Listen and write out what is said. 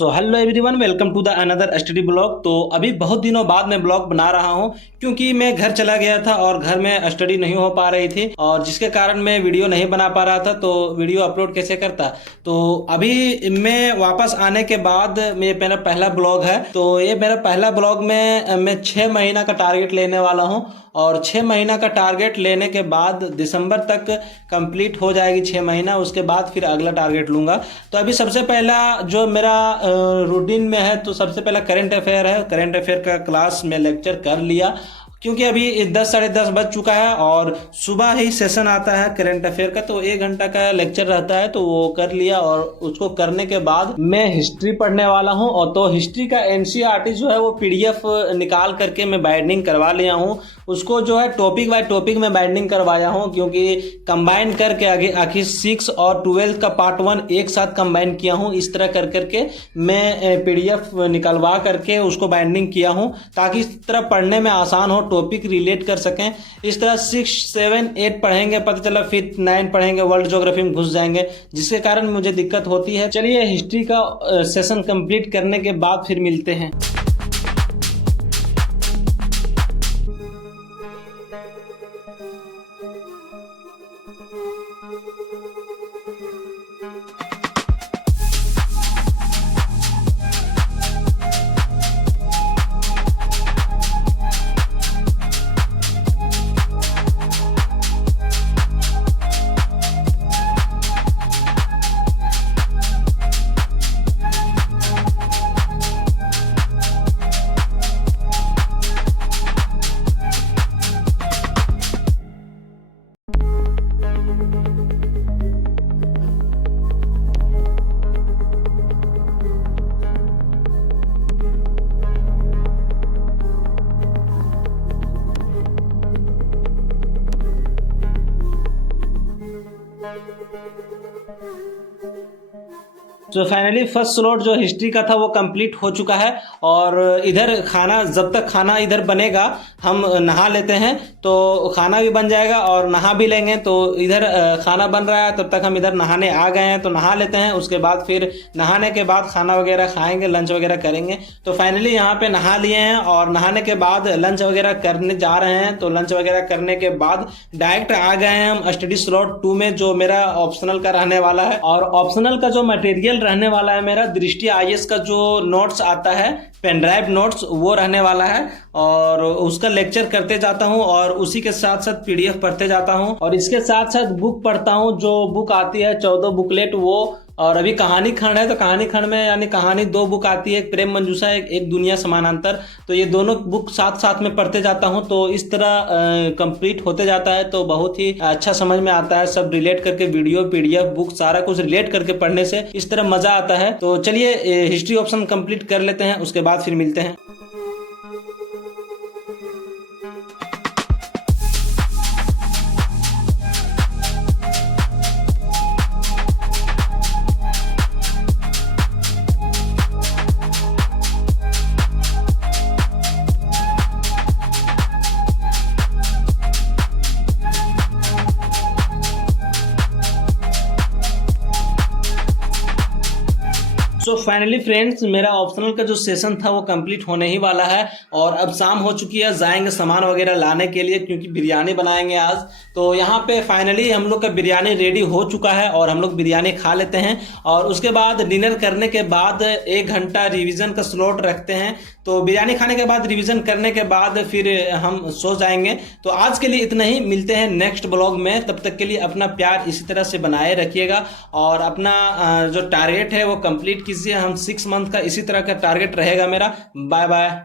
So hello everyone, welcome to the another study blog. तो अभी बहुत दिनों बाद मैं ब्लॉग बना रहा हूं क्योंकि मैं घर चला गया था और घर में स्टडी नहीं हो पा रही थी और जिसके कारण मैं वीडियो नहीं बना पा रहा था। तो वीडियो अपलोड कैसे करता। तो अभी मैं वापस आने के बाद ये मेरा पहला ब्लॉग है। तो ये मेरा पहला ब्लॉग में मैं 6 महीना का टारगेट लेने वाला हूँ और 6 महीना का टारगेट लेने के बाद दिसंबर तक कंप्लीट हो जाएगी 6 महीना। उसके बाद फिर अगला टारगेट लूँगा। तो अभी सबसे पहला जो मेरा रूटीन में है, तो सबसे पहला करंट अफेयर है। करंट अफेयर का क्लास में लेक्चर कर लिया क्योंकि अभी 10 साढ़े 10 बज चुका है और सुबह ही सेशन आता है करंट अफेयर का। तो 1 घंटा का लेक्चर रहता है, तो वो कर लिया और उसको करने के बाद मैं हिस्ट्री पढ़ने वाला हूँ। और तो हिस्ट्री का एनसीईआरटी जो है वो पीडीएफ निकाल करके मैं बाइंडिंग करवा लिया हूँ। उसको जो है टॉपिक बाय टॉपिक में बाइंडिंग करवाया हूँ क्योंकि कंबाइन करके आखिर 6 और 12 का पार्ट 1 एक साथ कंबाइन किया हूँ। इस तरह कर करके मैं पीडीएफ निकलवा करके उसको बाइंडिंग किया हूँ ताकि इस तरह पढ़ने में आसान हो, टॉपिक रिलेट कर सकें। इस तरह 6, 7, 8 पढ़ेंगे, पता चला फिर 9 पढ़ेंगे, वर्ल्ड ज्योग्राफी में घुस जाएंगे, जिसके कारण मुझे दिक्कत होती है। चलिए हिस्ट्री का सेशन कंप्लीट करने के बाद फिर मिलते हैं। तो फाइनली फर्स्ट स्लॉट जो हिस्ट्री का था वो कंप्लीट हो चुका है और इधर खाना, जब तक खाना इधर बनेगा हम नहा लेते हैं तो खाना भी बन जाएगा और नहा भी लेंगे। तो इधर खाना बन रहा है, तब तक हम इधर नहाने आ गए हैं तो नहा लेते हैं। उसके बाद फिर नहाने के बाद खाना वगैरह खाएंगे, लंच वगैरह करेंगे। तो फाइनली यहाँ पे नहा लिए हैं और नहाने के बाद लंच वगैरह करने जा रहे हैं। तो लंच वगैरह करने के बाद डायरेक्ट आ गए हैं हम स्टडी स्लॉट 2 में, जो मेरा ऑप्शनल का रहने वाला है। और ऑप्शनल का जो मटेरियल रहने वाला है मेरा दृष्टि आईएएस का जो नोट्स आता है, पेन ड्राइव नोट्स, वो रहने वाला है और उसका लेक्चर करते जाता हूं और उसी के साथ साथ पीडीएफ पढ़ते जाता हूं और इसके साथ साथ बुक पढ़ता हूं। जो बुक आती है 14 बुकलेट वो, और अभी कहानी खंड है तो कहानी खंड में यानी कहानी 2 बुक आती है, एक प्रेम मंजूषा, एक दुनिया समानांतर। तो ये दोनों बुक साथ साथ में पढ़ते जाता हूं। तो इस तरह कंप्लीट होते जाता है तो बहुत ही अच्छा समझ में आता है। सब रिलेट करके वीडियो, पीडीएफ, बुक सारा कुछ रिलेट करके पढ़ने से इस तरह मजा आता है। तो चलिए हिस्ट्री ऑप्शन कंप्लीट कर लेते हैं, उसके बाद फिर मिलते हैं। सो फाइनली फ्रेंड्स, मेरा ऑप्शनल का जो सेशन था वो कंप्लीट होने ही वाला है और अब शाम हो चुकी है। जाएंगे सामान वगैरह लाने के लिए क्योंकि बिरयानी बनाएंगे आज। तो यहाँ पे फाइनली हम लोग का बिरयानी रेडी हो चुका है और हम लोग बिरयानी खा लेते हैं और उसके बाद डिनर करने के बाद 1 घंटा रिवीजन का स्लॉट रखते हैं। तो बिरयानी खाने के बाद, रिवीजन करने के बाद फिर हम सो जाएंगे। तो आज के लिए इतना ही, मिलते हैं नेक्स्ट ब्लॉग में। तब तक के लिए अपना प्यार इसी तरह से बनाए रखिएगा और अपना जो टारगेट है वो कंप्लीट कीजिए। हम 6 मंथ का इसी तरह का टारगेट रहेगा मेरा। Bye bye.